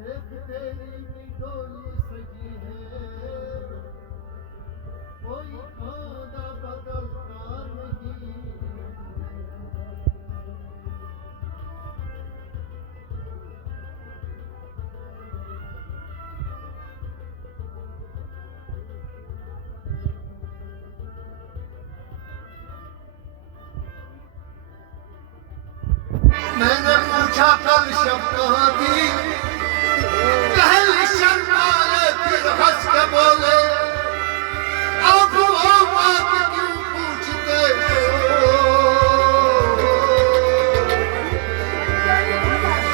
एक तेरी भी डोली सजी है, कोई खाना बदलता नहीं। मैंने पूछा कल शब कहाँ थी, पहली शर्माए फिर हंस के बोले, अब वो बात क्यों पूछते हो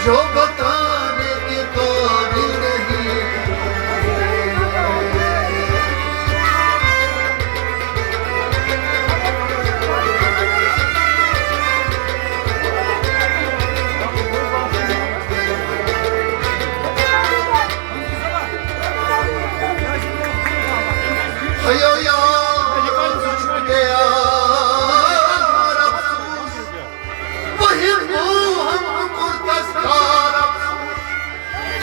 जो बताने के काबिल नहीं। अयो यार गया अफसोस, वही वो हम मुर्तज़कार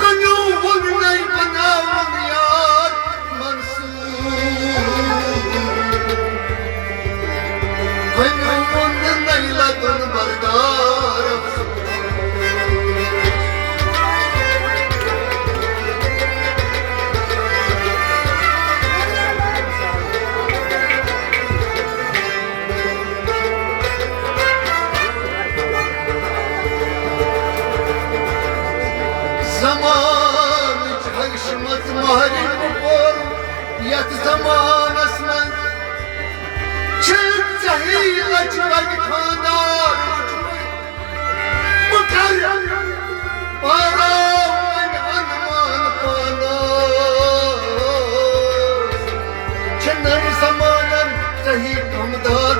कन्नू वन नहीं बनावन यार मंसूर, कन्नू वन नहीं लगन बरदार अफसोस। Zaman çalışmaz mahrim bol, yat zaman asman çık cahil açmak kadar bakar para anman pana çınar zamanın cahil kamdar